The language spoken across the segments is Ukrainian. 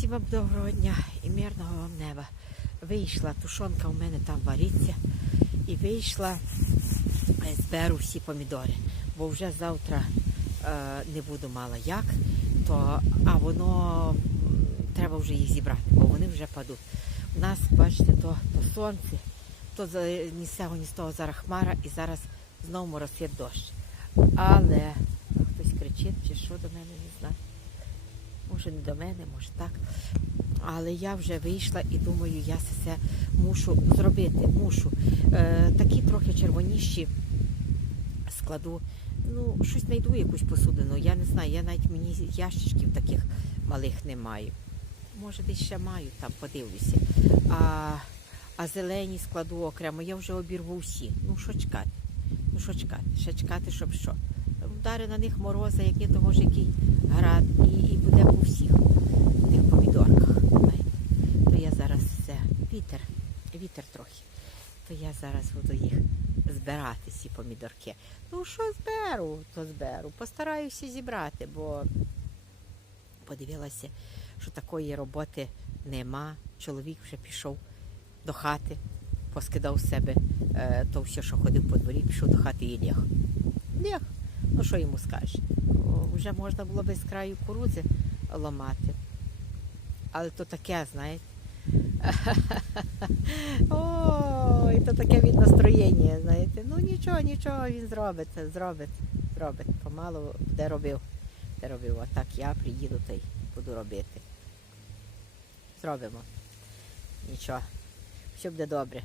Всім вам доброго дня і мирного вам неба. Вийшла, тушонка у мене там вариться. І вийшла, е, зберу всі помідори. Бо вже завтра е, не буду мала як, то, а воно треба вже їх зібрати, бо вони вже падуть. У нас, бачите, то, то сонце, то ні з цього, ні з того зараз хмара і зараз знову моросить дощ. Але хтось кричить чи що до мене, не знаю. Може не до мене, може так. Але я вже вийшла і думаю, я це мушу зробити. Мушу. Е, такі трохи червоніші складу. Ну, щось знайду якусь посудину. Я не знаю, я навіть мені ящичків таких малих не маю. Може, десь ще маю, там подивлюся. А, а зелені складу окремо, я вже обірву всі. Ну, що чекати? Ну, що чекати? Ще чекати, щоб що? Вдари на них мороза, як ні, то може який град, і, і буде по всіх тих помідорках. То я зараз все. Вітер, вітер трохи. То я зараз буду їх збирати, ці помідорки. Ну, що зберу, то зберу. Постараюся зібрати, бо подивилася, що такої роботи нема. Чоловік вже пішов до хати, поскидав з себе е, то все, що ходив по дворі, пішов до хати і ліг. Ліг. Ну що йому скажеш? Вже можна було би з краю курудзи ламати. Але то таке, знаєте. Ой, то таке від настроєння, знаєте. Ну нічого, нічого, він зробить, зробить, зробить. Помалу де робив, де робив. А так я приїду та й буду робити. Зробимо. Нічого. Все буде добре.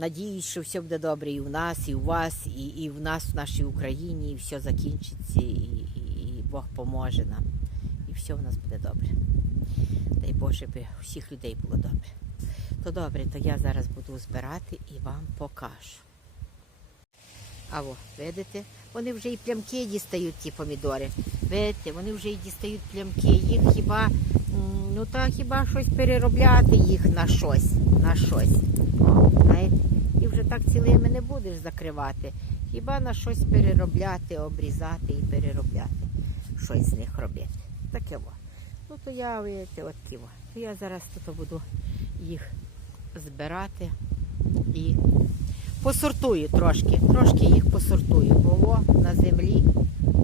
Надіюсь, що все буде добре і в нас, і у вас, і, і в нас, в нашій Україні, і все закінчиться, і, і, і Бог поможе нам. І все в нас буде добре. Дай Боже, би всіх людей було добре. То добре, то я зараз буду збирати і вам покажу. А о, видите, вони вже і плямки дістають ті помідори. Видите, вони вже і дістають плямки. Їх хіба, ну так, хіба щось переробляти їх на щось, на щось. Знаєте, вже так цілими не будеш закривати. Хіба на щось переробляти, обрізати і переробляти. Щось з них робити. Таке во. Ну то я, видите, от ківо. То я зараз тут буду їх збирати і посортую трошки. Трошки їх посортую. Бо во, на землі,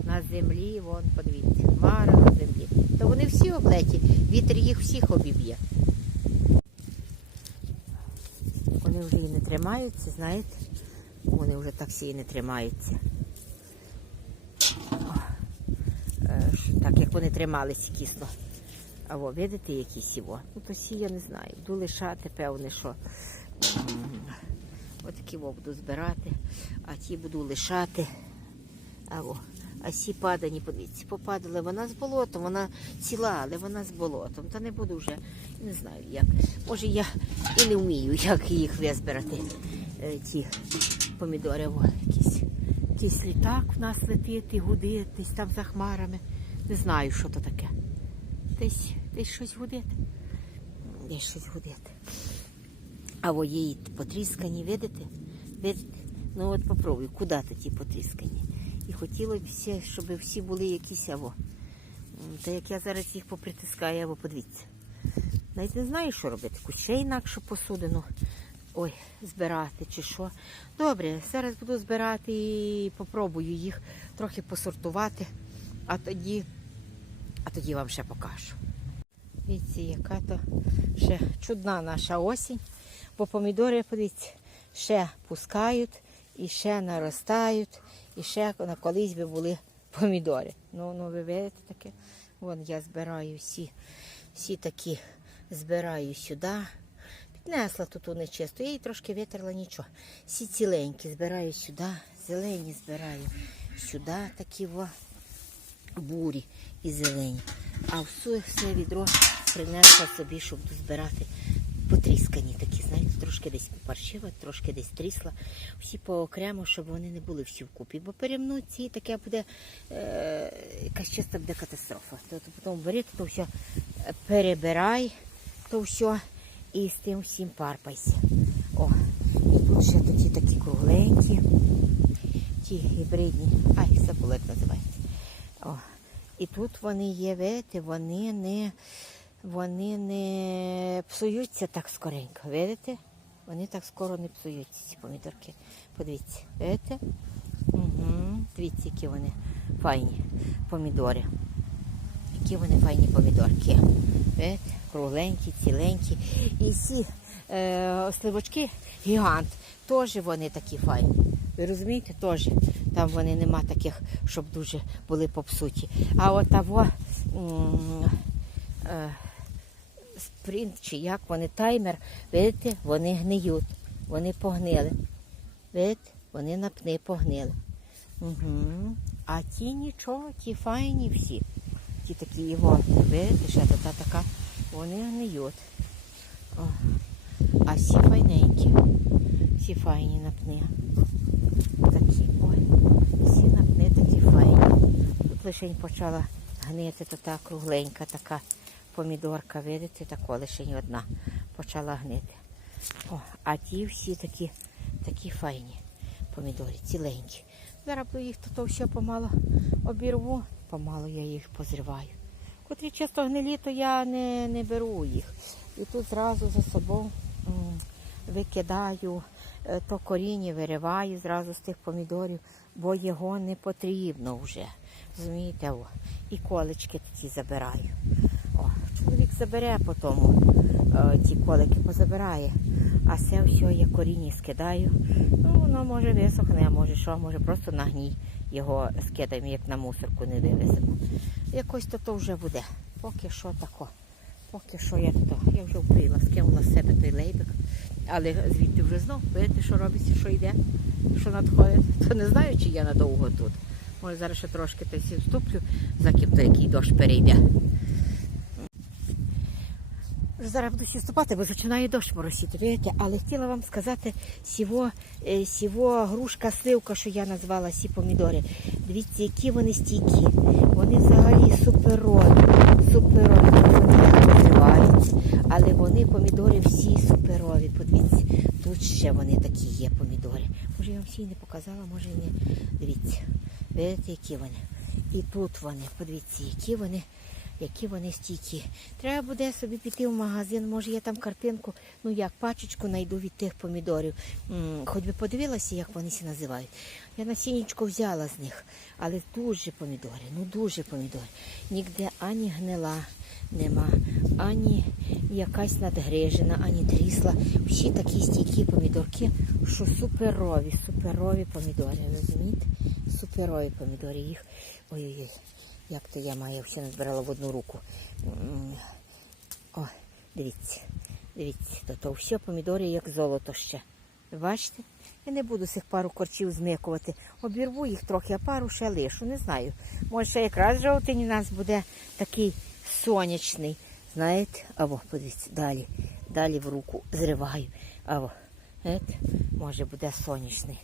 на землі, вон, подивіться, хмара на землі. То вони всі облеті, вітер їх всіх обіб'є. Вони вже і не тримаються, знаєте? Вони вже так всі і не тримаються. Е, Так як вони трималися кісно. А во, видите, які сіво? Ну то сі я не знаю. Буду лишати, певне, що отакі во буду збирати, а ті буду лишати. А во. А сі падані, подивіться, попадали. Вона з болотом, вона ціла, але вона з болотом. Та не буду вже, не знаю як. Може я і не вмію, як їх визбирати. е, Ті помідори, якісь. Якийсь літак в нас летить і гудить, десь там за хмарами. Не знаю, що то таке. Десь, десь щось гудить. Десь щось гудить. А во є потріскані, видите? Видите? Ну от попробуй, куди то ті потріскані. І хотілося б щоб всі були якісь аво. Та як я зараз їх попритискаю, або подивіться. Навіть не знаю, що робити. Якусь ще інакшу посудину. Ой, збирати чи що. Добре, зараз буду збирати і попробую їх трохи посортувати, а тоді, а тоді вам ще покажу. Дивіться, яка то ще чудна наша осінь, бо помідори, подивіться, ще пускають і ще наростають, і ще колись би були помідори. Ну, ну ви видите таке. Вон я збираю всі, всі такі збираю сюди. Піднесла тут нечисто, я її трошки витерла, нічого. Всі ціленькі збираю сюди, зелені збираю сюди такі во бурі і зелені. А все, все відро принесла собі, щоб збирати потріскані такі, знаєте, трошки десь паршива, трошки десь трісла. Всі поокремо, щоб вони не були всі вкупі. Бо перемнуть ці таке буде е, якась чиста буде катастрофа. То, то потім бери, то все перебирай, то все і з тим всім парпайся. О, тут ще такі такі кругленькі, ті гібридні. Ай, забула, як називається. О, і тут вони є, видите, вони не, вони не псуються так скоренько. Видите? Вони так скоро не псуються, ці помідорки. Подивіться, видите? Угу. Дивіться, які вони файні помідори. Які вони файні помідорки. Видите? Кругленькі, ціленькі. І ці е, сливочки гігант, теж вони такі файні. Ви розумієте, теж там вони нема таких, щоб дуже були попсуті. А от того е, спринт чи як вони таймер, видите, вони гниють, вони погнили. Видите, вони на пни погнили. Угу. А ті нічого, ті файні всі. Ті такі його, видите, ще та така, вони гниють. О. А всі файненькі. Всі файні на пни. Такі, ой, всі на пни такі файні. Тут лишень почала гнити, то та кругленька така помідорка, видите, тако лишень одна почала гнити. О, а ті всі такі, такі файні помідори, ціленькі. Зараз їх то все помало обірву, помало я їх позриваю. Котрі часто гнилі, то я не, не беру їх. І тут зразу за собою викидаю е, то коріння, вириваю зразу з тих помідорів, бо його не потрібно вже. Розумієте? І колечки такі забираю. Чоловік забере по тому, е, ті колики позабирає. А це все я коріння скидаю. Ну, воно може висохне, а може що, може просто на гній його скидаємо, як на мусорку не вивеземо. Якось то, то вже буде. Поки що тако. Поки що я то. Я вже впила, скинула з себе той лейбик. Але звідти вже знов, видите, що робиться, що йде, що надходить. То не знаю, чи я надовго тут. Може зараз ще трошки та сі вступлю, за ким то який дощ перейде. Вже Зараз буду ще вступати, бо починає дощ моросіти, видите? Але хотіла вам сказати, сіво, е, сіво грушка сливка, що я назвала сі помідори. Дивіться, які вони стійкі. Вони взагалі суперові. Суперові. Але вони помідори всі суперові. Подивіться, тут ще вони такі є помідори. Може я вам всі не показала, може і не. Дивіться. Видите, які вони. І тут вони, подивіться, які вони які вони стійкі. Треба буде собі піти в магазин, може я там картинку, ну як пачечку знайду від тих помідорів. Хоч би подивилася, як вони всі називають. Я насіннячко взяла з них, але дуже помідори, ну дуже помідори. Нігде ані гнила нема, ані якась надгрижена, ані трісла. Всі такі стійкі помідорки, що суперові, суперові помідори. Розумієте? Суперові помідори. Їх. Ой-ой-ой. Як то я маю все назбирала в одну руку. О, дивіться, дивіться, то, то все помідори як золото ще. Бачите? Я не буду цих пару корчів змикувати. Обірву їх трохи, а пару ще лишу. Не знаю. Може, ще якраз жовтень у нас буде такий сонячний. Знаєте? Або подивіться, далі. Далі в руку зриваю. Або, може буде сонячний.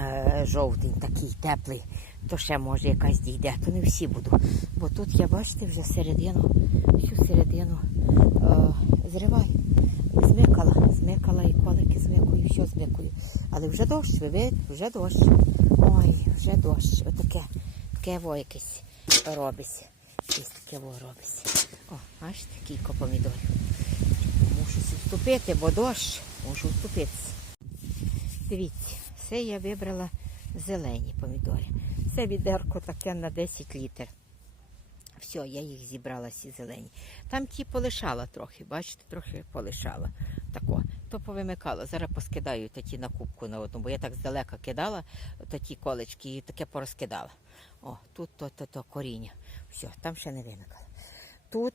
Е, жовтень такий теплий, то ще може якась дійде, то не всі буду. Бо тут я, бачите, вже середину, всю середину е, зриваю. Змикала, змикала і колики змикую, все змикую. Але вже дощ, ви видите, вже дощ. Ой, вже дощ. Отаке, таке во якесь робиться. Якесь таке во робиться. О, бачите, кілька помідорів. Мушу вступити, бо дощ, мушу вступитися. Дивіться, це я вибрала зелені помідори. Це відерко таке на 10 літр. Все, я їх зібрала всі зелені. Там ті полишала трохи, бачите, трохи полишала. Тако, то повимикала. Зараз поскидаю такі на кубку на одну, бо я так здалека кидала то ті колечки і таке порозкидала. О, тут то, то, то коріння. Все, там ще не вимикала. Тут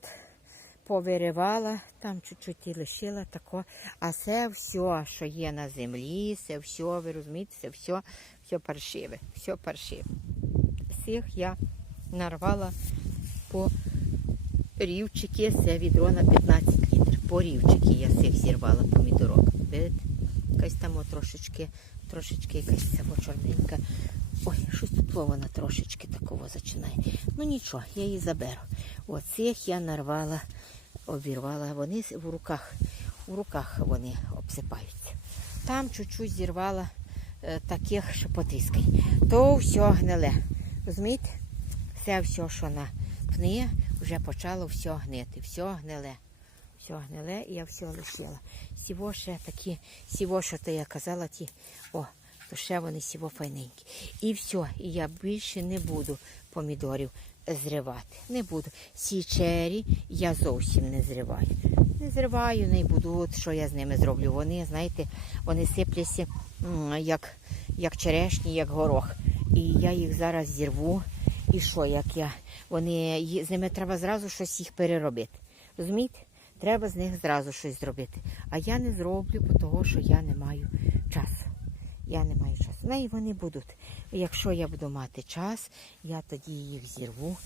повиривала, там чуть-чуть і лишила тако. А це все, що є на землі, це все, ви розумієте, це все, все паршиве, все паршиве. Всіх я нарвала по рівчики, це відро на 15 літрів. По рівчики я всіх зірвала помідорок. Видите? Якась там трошечки, трошечки якась чорненька. Ой, щось тут вона трошечки такого починає. Ну нічого, я її заберу. Оцих я нарвала, обірвала. Вони в руках, в руках вони обсипаються. Там чуть-чуть зірвала е, таких, що потріскай. То все гниле. Розумієте? Це все, що на пни, вже почало все гнити, все гниле. Все гниле, і я все лишила. Сіво ще такі, сіво, що то я казала, ті, о, то ще вони сіво файненькі. І все, і я більше не буду помідорів зривати. Не буду. Січері я зовсім не зриваю. Не зриваю, не буду. От що я з ними зроблю. Вони, знаєте, вони сипляться як, як черешні, як горох. І я їх зараз зірву. І що, як я? Вони з ними треба зразу щось їх переробити. Розумієте? Треба з них зразу щось зробити. А я не зроблю, бо того, що я не маю. Я не маю часу. Ну і вони будуть. Якщо я буду мати час, я тоді їх зірву.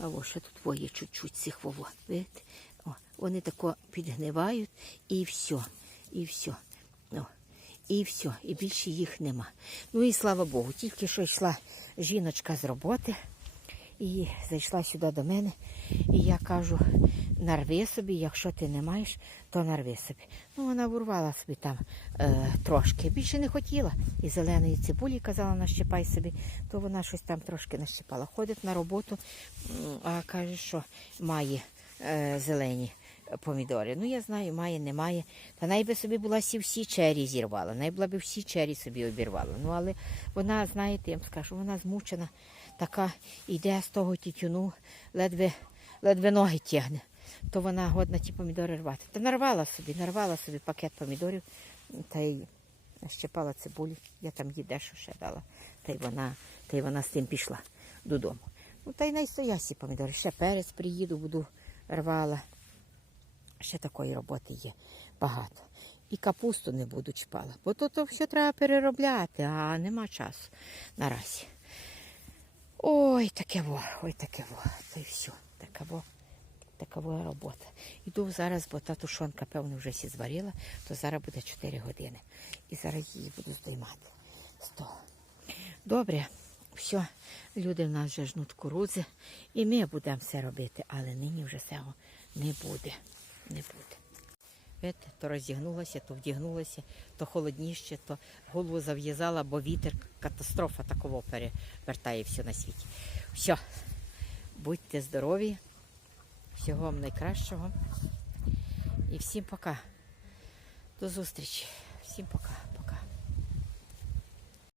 А ось ще тут твоє чуть-чуть цих вово. Вони тако підгнивають і все. І все. О, і все. І більше їх нема. Ну і слава Богу, тільки що йшла жіночка з роботи і зайшла сюди до мене. І я кажу, нарви собі, якщо ти не маєш, то нарви собі. Ну, вона урвала собі там е, трошки. Більше не хотіла. І зеленої цибулі казала, нащипай собі, то вона щось там трошки нащипала. Ходить на роботу, а каже, що має е, зелені помідори. Ну, я знаю, має, немає. Та найби собі була сі всі чері зірвала, найбула би всі чері собі обірвала. Ну, але вона, знаєте, я вам скажу, вона змучена, така йде з того тютюну, ледве, ледве ноги тягне. То вона годна ті помідори рвати. Та нарвала собі, нарвала собі пакет помідорів та й щепала цибулі. Я там їй дещо ще дала. Та й вона, та й вона з тим пішла додому. Ну, та й найстоясі помідори. Ще перець приїду, буду рвала. Ще такої роботи є багато. І капусту не буду чіпала, бо то, то все треба переробляти, а нема часу наразі. Ой, таке во, ой, таке во, та й все, така во, така робота. Іду зараз, бо та тушонка, певно, вже всі зварила, то зараз буде 4 години. І зараз її буду здоймати з. Добре, все, люди в нас вже жнуть кукурудзи, і ми будемо все робити, але нині вже цього не буде. Не буде. Видите, то розігнулася, то вдягнулася, то холодніше, то голову зав'язала, бо вітер, катастрофа такого перевертає все на світі. Все, будьте здорові, всього вам найкращого. І всім пока. До зустрічі. Всім пока.